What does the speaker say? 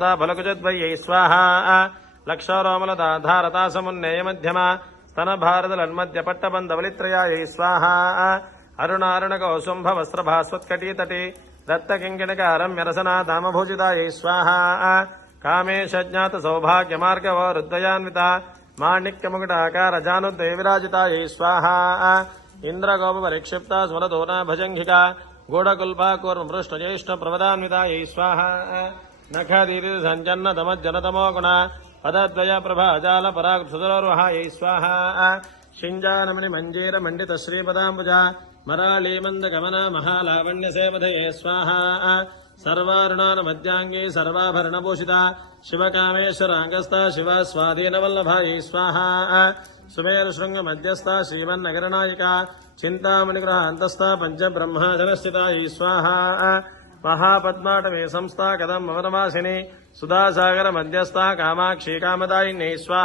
फलकुजद्वयै स्वाहा लक्षरोमलदाधारता समुन्नेय मध्यमा स्तन भारतलन्मध्य पट्टबन्धवलित्रयायै स्वाहा अरुणारुणकौसुम्भ वस्त्रभास्वत्कटीतटी दत्तकिङ्किणकारम्यरसना दामभोजितायै स्वाहा कामेशज्ञात सौभाग्यमार्गवरुद्धयान्विता माणिक्यमुकुटाकार जानुद्वय विराजितायै स्वाहा इन्द्रगोपपरिक्षिप्ता स्वरदोना भजङ्घिका गूढकुल्पा कूर्मपृष्ठज्येष्ठ प्रवदान्वितायै स्वाहा नखदीर्घसञ्जन्नतमज्जनतमो गुण पदद्वय प्रभाजाल परागसुदरोर्वहायै स्वाहा शिञ्जानमणिमञ्जीर श्रीपदाम्बुजा मरालीमन्दगमना महालावण्यसेवधये स्वाहा सर्वारुणानमध्याङ्गी सर्वाभरणभूषिता शिवकामेश्वराङ्गस्था शिवा स्वाधीनवल्लभायै स्वाहा सुमेरुशृङ्गमध्यस्था श्रीमन्नगरनायिका चिन्तामणिगृहान्तस्था पञ्चब्रह्माजनस्थितायै स्वाहा महापद्माटवी संस्था कदम ममनवासिनी सुधासागर मध्यस्था कामाक्षी कामदायिनी स्वाहा।